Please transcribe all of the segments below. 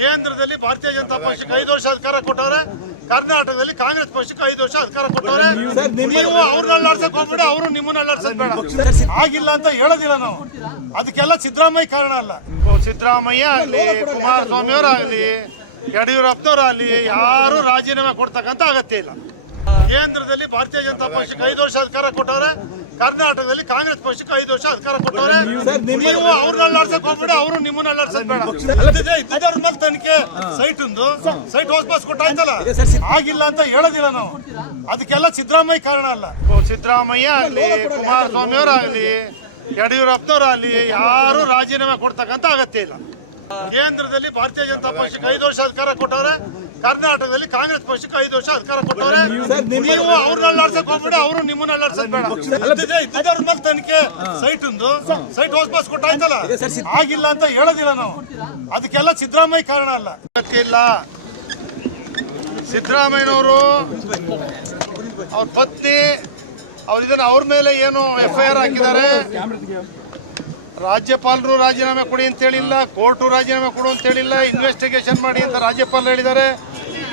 ಕೇಂದ್ರದಲ್ಲಿ ಭಾರತೀಯ ಜನತಾ ಪಕ್ಷಕ್ಕೆ ಐದು ವರ್ಷ ಅಧಿಕಾರ ಕೊಟ್ಟವ್ರೆ. ಕರ್ನಾಟಕದಲ್ಲಿ ಕಾಂಗ್ರೆಸ್ ಪಕ್ಷಕ್ಕೆ ಐದು ವರ್ಷ ಅಧಿಕಾರ ಕೊಟ್ಟವ್ರೆ. ನೀವು ಅವ್ರನ್ನ ಅಲ್ಲಾಡ್ಸಕ್ ಹೋಗ್ಬೇಡ ಅವರು ನಿಮ್ಮನ್ನ ಅಲ್ಲಾಡ್ಸಕ್ ಬೇಡ. ಆಗಿಲ್ಲ ಅಂತ ಹೇಳೋದಿಲ್ಲ ನಾವು. ಅದಕ್ಕೆಲ್ಲ ಸಿದ್ದರಾಮಯ್ಯ ಕಾರಣ ಅಲ್ಲ. ಸಿದ್ದರಾಮಯ್ಯ ಆಗ್ಲಿ ಕುಮಾರಸ್ವಾಮಿ ಅವರಾಗ್ಲಿ ಯಡಿಯೂರಪ್ಪನವರಾಗ್ಲಿ ಯಾರು ರಾಜೀನಾಮೆ ಕೊಡ್ತಕ್ಕಂತ ಅಗತ್ಯ ಇಲ್ಲ. ಕೇಂದ್ರದಲ್ಲಿ ಭಾರತೀಯ ಜನತಾ ಪಕ್ಷಕ್ಕೆ ಐದು ವರ್ಷ ಅಧಿಕಾರ ಕೊಟ್ಟವ್ರೆ. ಕರ್ನಾಟಕದಲ್ಲಿ ಕಾಂಗ್ರೆಸ್ ಪಕ್ಷಕ್ಕೆ ಐದು ವರ್ಷ ಅಧಿಕಾರ ಕೊಟ್ಟವ್ರೆ. ನೀವು ಅವ್ರನ್ನ ಅಲ್ಲಾಡ್ಸಕ್ ಹೋಗ್ಬೇಡ ಅವರು ನಿಮ್ಮನ್ನ ಅಲ್ಲಾಡ್ಸಕ್ ಬೇಡ. ಇದ್ದಿದ್ದವ್ರ ಮೇಲೆ ತನಿಖೆ. ಸೈಟ್ ಒಂದು. ಸೈಟ್ ವಾಪಸ್ ಕೊಟ್ಟಾಯ್ತಲ್ಲ ಆಗಿಲ್ಲ ಅಂತ ಹೇಳೋದಿಲ್ಲ ನಾವು. ಅದಕ್ಕೆಲ್ಲ ಸಿದ್ದರಾಮಯ್ಯ ಕಾರಣ ಅಲ್ಲ. ಸಿದ್ದರಾಮಯ್ಯ ಆಗ್ಲಿ ಕುಮಾರಸ್ವಾಮಿ ಅವರಾಗ್ಲಿ ಯಡಿಯೂರಪ್ಪನವರಾಗ್ಲಿ ಯಾರು ರಾಜೀನಾಮೆ ಕೊಡ್ತಕ್ಕಂತ ಅಗತ್ಯ ಇಲ್ಲ. ಕೇಂದ್ರದಲ್ಲಿ ಭಾರತೀಯ ಜನತಾ ಪಕ್ಷಕ್ಕೆ ಐದು ವರ್ಷ ಅಧಿಕಾರ ಕೊಟ್ಟವ್ರೆ. ಕರ್ನಾಟಕದಲ್ಲಿ ಕಾಂಗ್ರೆಸ್ ಪಕ್ಷಕ್ಕೆ ಐದು ವರ್ಷ ಅಧಿಕಾರ ಕೊಟ್ಟವ್ರೆ. ನೀವು ಅವ್ರನ್ನ ಅಲ್ಲಾಡ್ಸಕ್ ಹೋಗ್ಬೇಡಿ ಅವರು ನಿಮ್ಮನ್ನ ಅಲ್ಲಾಡ್ಸಕ್ ಬೇಡ. ಇದ್ದಿದ್ದೆ ಇದ್ದಿದ್ದವ್ರ ಮೇಲೆ ತನಿಖೆ. ಸೈಟ್ ಒಂದು. ಸೈಟ್ ವಾಪಸ್ ಕೊಟ್ಟಾಯ್ತಲ್ಲ? ಆಗಿಲ್ಲ ಅಂತ ಹೇಳೋದಿಲ್ಲ ನಾವು. ಅದಕ್ಕೆಲ್ಲ ಸಿದ್ದರಾಮಯ್ಯ ಕಾರಣ ಅಲ್ಲ. ಇಲ್ಲ ಸಿದ್ದರಾಮಯ್ಯನವರು ಅವ್ರ ಪತ್ನಿ ಅವ್ರ ಇದನ್ನ ಅವ್ರ ಮೇಲೆ ಏನು ಎಫ್ ಐ ಆರ್ ಹಾಕಿದ್ದಾರೆ? ರಾಜ್ಯಪಾಲರು ರಾಜೀನಾಮೆ ಕೊಡಿ ಅಂತ ಹೇಳಿಲ್ಲ, ಕೋರ್ಟು ರಾಜೀನಾಮೆ ಕೊಡು ಅಂತ ಹೇಳಿಲ್ಲ ಇನ್ವೆಸ್ಟಿಗೇಷನ್ ಮಾಡಿ ಅಂತ ರಾಜ್ಯಪಾಲರು ಹೇಳಿದ್ದಾರೆ.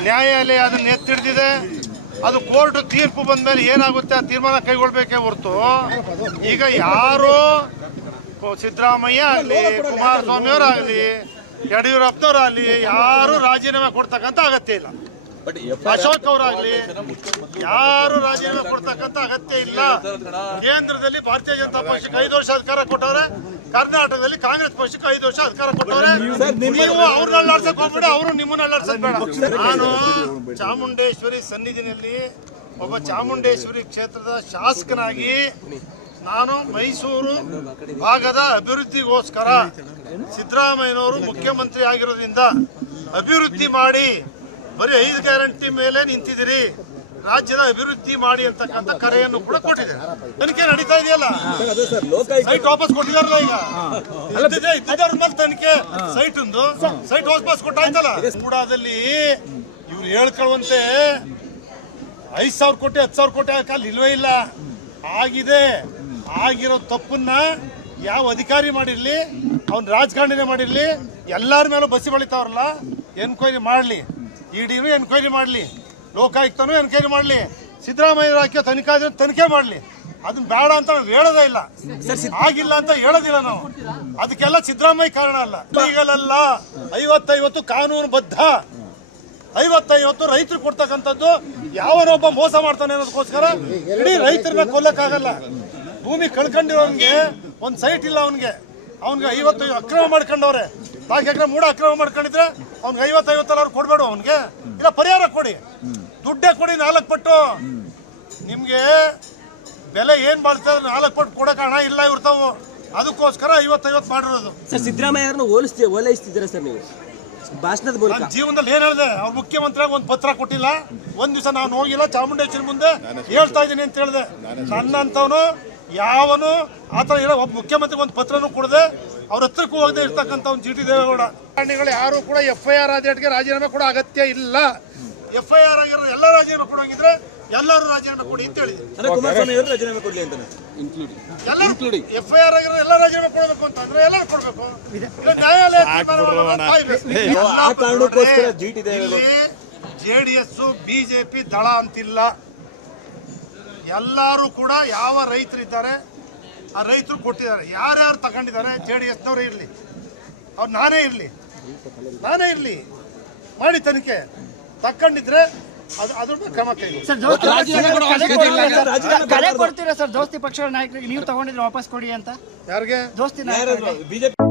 ನ್ಯಾಯಾಲಯ ಅದನ್ನು ಎತ್ತಿಡ್ದಿದೆ. ಅದು ಕೋರ್ಟ್ ತೀರ್ಪು ಬಂದ ಮೇಲೆ ಏನಾಗುತ್ತೆ? ಆ ತೀರ್ಮಾನ ಕೈಗೊಳ್ಬೇಕೇ ಹೊರತು. ಈಗ ಯಾರು ಸಿದ್ದರಾಮಯ್ಯ ಆಗಲಿ, ಕುಮಾರಸ್ವಾಮಿಯವರಾಗಲಿ, ಯಡಿಯೂರಪ್ಪನವರಾಗಲಿ, ಯಾರು ರಾಜೀನಾಮೆ ಕೊಡ್ತಕ್ಕಂಥ ಅಗತ್ಯ ಇಲ್ಲ. ಅಶೋಕ್ ಅವರಾಗ್ಲಿ ಯಾರು ರಾಜೀನಾಮೆ ಕೊಡ್ತಕ್ಕಂತ ಅಗತ್ಯ ಇಲ್ಲ. ಕೇಂದ್ರದಲ್ಲಿ ಭಾರತೀಯ ಜನತಾ ಪಕ್ಷಕ್ಕೆ ಐದು ವರ್ಷ ಅಧಿಕಾರ ಕೊಟ್ಟವ್ರೆ ಕರ್ನಾಟಕದಲ್ಲಿ ಕಾಂಗ್ರೆಸ್ ಪಕ್ಷಕ್ಕೆ ಐದು ವರ್ಷ ಅಧಿಕಾರ ಕೊಟ್ಟವ್ರೆ. ನೀವು ಅವ್ರನ್ನ ಅಲ್ಲಾಡ್ಸಕ್ ಹೋಗ್ಬೇಡಿ ಅವರು ನಿಮ್ಮನ್ನ ಅಲ್ಲಾಡ್ಸಕ್ ಬೇಡ. ನಾನು ಚಾಮುಂಡೇಶ್ವರಿ ಸನ್ನಿಧಿನಲ್ಲಿ ಒಬ್ಬ ಚಾಮುಂಡೇಶ್ವರಿ ಕ್ಷೇತ್ರದ ಶಾಸಕನಾಗಿ ನಾನು ಮೈಸೂರು ಭಾಗದ ಅಭಿವೃದ್ಧಿಗೋಸ್ಕರ ಸಿದ್ದರಾಮಯ್ಯನವರು ಮುಖ್ಯಮಂತ್ರಿ ಆಗಿರೋದ್ರಿಂದ ಅಭಿವೃದ್ಧಿ ಮಾಡಿ ಬರೀ ಐದು ಗ್ಯಾರಂಟಿ ಮೇಲೆ ನಿಂತಿದ್ದೀರಿ. ರಾಜ್ಯದ ಅಭಿವೃದ್ಧಿ ಮಾಡಿ ಅಂತಕ್ಕಂಥ ಕರೆಯನ್ನು ಕೂಡ ಕೊಟ್ಟಿದೆ ತನಿಖೆ ನಡೀತಾ ಇದೆಯಲ್ಲ? ಸೈಟ್ ವಾಪಸ್ ಕೊಟ್ಟಿದಾರಲ್ಲ ಈಗ? ಇದ್ದಿದ್ದೆ ಇದ್ದಿದ್ದವ್ರ ಮೇಲೆ ತನಿಖೆ. ಸೈಟ್ ಒಂದು. ಸೈಟ್ ವಾಪಸ್ ಕೊಟ್ಟಾಯ್ತಲ್ಲ ಕೂಡದಲ್ಲಿ ಇವ್ರು ಹೇಳ್ಕೊಳ್ಳುವಂತೆ ಐದ್ ಸಾವಿರ ಕೋಟಿ, ಹತ್ತು ಸಾವಿರ ಕೋಟಿ ಹಾಕಲ್ಲಿ ಇಲ್ವೇ ಇಲ್ಲ. ಆಗಿದೆ. ಆಗಿರೋ ತಪ್ಪನ್ನ ಯಾವ ಅಧಿಕಾರಿ ಮಾಡಿರ್ಲಿ, ಅವ್ನ ರಾಜಕಾರಣಿನೇ ಮಾಡಿರ್ಲಿ, ಎಲ್ಲರ ಮೇಲೂ ಬಸಿ ಬಳಿತಾವ್ರಲ್ಲ? ಎನ್ಕ್ವೈರಿ ಮಾಡಲಿ. ಇಡಿನೂ ಎನ್ಕ್ವೈರಿ ಮಾಡಲಿ ಲೋಕಾಯುಕ್ತನೂ ಎನ್ಕ್ವೈರಿ ಮಾಡಲಿ ಸಿದ್ದರಾಮಯ್ಯ ಹಾಕಿ ತನಿಖೆ ತನಿಖೆ ಮಾಡಲಿ. ಅದನ್ನ ಬೇಡ ಅಂತ ನಾವು ಹೇಳೋದೇ ಇಲ್ಲ. ಆಗಿಲ್ಲ ಅಂತ ಹೇಳೋದಿಲ್ಲ ನಾವು. ಅದಕ್ಕೆಲ್ಲ ಸಿದ್ದರಾಮಯ್ಯ ಕಾರಣ ಅಲ್ಲ. ಈಗಲಲ್ಲ ಐವತ್ತೈವತ್ತು ಕಾನೂನು ಬದ್ಧ ಐವತ್ತೈವತ್ತು ರೈತರು ಕೊಡ್ತಕ್ಕಂಥದ್ದು ಯಾವನೊಬ್ಬ ಮೋಸ ಮಾಡ್ತಾನೆ ಅನ್ನೋದಕ್ಕೋಸ್ಕರ ಇಡೀ ರೈತರನ್ನ ಕೊಲ್ಲಕ್ಕಾಗಲ್ಲ. ಭೂಮಿ ಕಳ್ಕೊಂಡಿರೋನ್ಗೆ ಒಂದು ಸೈಟ್ ಇಲ್ಲ ಅವನ್ಗೆ. ಅವನಿಗೆ ಐವತ್ತು ಅಕ್ರಮ ಮಾಡ್ಕೊಂಡವ್ರೆ. ಬಾಕಿ ಅಕ್ರಮ ಮೂಡ ಅಕ್ರಮ ಮಾಡ್ಕೊಂಡಿದ್ರೆ ಅವ್ನಿಗೆ ಐವತ್ತೈವತ್ತಲ್ಲ ಸಾವಿರ ಕೊಡ್ಬೇಡ ಅವನಿಗೆ. ಇಲ್ಲ ಪರಿಹಾರ ಕೊಡಿ. ದುಡ್ಡೇ ಕೊಡಿ ನಾಲ್ಕು ಪಟ್ಟು. ನಿಮಗೆ ಬೆಲೆ ಏನು ಮಾಡ್ತಾರೆ ನಾಲ್ಕು ಪಟ್ಟು ಕೊಡೋಕೆ ಹಣ ಇಲ್ಲ ಇರ್ತಾವು. ಅದಕ್ಕೋಸ್ಕರ ಐವತ್ತೈವತ್ತು ಮಾಡಿರೋದು. ಸರ್ ಸಿದ್ದರಾಮಯ್ಯರನ್ನು ಹೋಲಿಸ್ತಿ ಓಲೈಸ್ತಿದ್ದೀರಾ ಸರ್ ನೀವು? ಭಾಷಣದ ಮೂಲಕ. ನನ್ನ ಜೀವನದಲ್ಲಿ ಏನ್ ಹೇಳಿದೆ? ಅವ್ರು ಮುಖ್ಯಮಂತ್ರಿಯಾಗ ಒಂದು ಪತ್ರ ಕೊಟ್ಟಿಲ್ಲ. ಒಂದ್ ದಿವಸ ನಾನು ಹೋಗಿಲ್ಲ ಚಾಮುಂಡೇಶ್ವರಿ ಮುಂದೆ ಹೇಳ್ತಾ ಇದ್ದೀನಿ ಅಂತ ಹೇಳಿದೆ. ನನ್ನಂತವನು ಯಾವನು ಆತರ ಇರೋ ಒಬ್ಬ ಮುಖ್ಯಮಂತ್ರಿಗೆ ಒಂದು ಪತ್ರನೂ ಕೊಡದೆ ಅವ್ರ ಹತ್ರಕ್ಕೂ ಹೋಗದೆ ಇರ್ತಕ್ಕಂಥ ಒಂದು ಜಿ ಟಿ ದೇವೇಗೌಡ. ರಾಜಕಾರಣಿಗಳು ಯಾರು ಕೂಡ ಎಫ್ ಐ ಆರ್ ಆದೇಟ್ಗೆ ರಾಜೀನಾಮೆ ಕೂಡ ಅಗತ್ಯ ಇಲ್ಲ. ಎಫ್ ಐ ಆರ್ ಆಗಿರೋ ಎಲ್ಲ ರಾಜೀನಾಮೆ ಕೊಡೋಂಗಿದ್ರೆ ಎಲ್ಲರೂ ರಾಜೀನಾಮೆ ಕೊಡಿ ಅಂತ ಹೇಳಿದ್ರು. ಅಂದ್ರೆ ರಾಜೀನಾಮೆ ಕೊಡ್ಲಿ ಅಂತ ಎಲ್ಲ ಎಫ್ ಐ ಆರ್ ಆಗಿರೋ ಎಲ್ಲ ರಾಜೀನಾಮೆ ಕೊಡಬೇಕು ಅಂತಂದ್ರೆ ಎಲ್ಲರೂ ಕೊಡಬೇಕು. ನ್ಯಾಯಾಲಯ ಆ ಜೆ ಡಿ ಎಸ್ ಬಿಜೆಪಿ ದಳ ಅಂತಿಲ್ಲ. ಎಲ್ಲರೂ ಕೂಡ ಯಾವ ರೈತರಿದ್ದಾರೆ ಆ ರೈತರು ಕೊಟ್ಟಿದ್ದಾರೆ. ಯಾರ್ಯಾರು ತಗೊಂಡಿದ್ದಾರೆ ಜೆ ಡಿ ಎಸ್ನವರೇ ಇರಲಿ ಅವ್ರು ನಾನೇ ಇರಲಿ ನಾನೇ ಇರಲಿ ಮಾಡಿ ತನಿಖೆ. ತಕ್ಕೊಂಡಿದ್ರೆ ಅದು ಅದ್ರ ಬಗ್ಗೆ ಕ್ರಮ ಕೈಗೊಳ್ಳಿ. ಕೊಡ್ತೀರಾ ಸರ್? ದೋಸ್ತಿ ಪಕ್ಷಗಳ ನಾಯಕರಿಗೆ ನೀವು ತಗೊಂಡಿದ್ರೆ ವಾಪಸ್ ಕೊಡಿ ಅಂತ. ಯಾರಿಗೆ? ದೋಸ್ತಿ ನಾಯಕರಿಗೆ. ಬಿಜೆಪಿ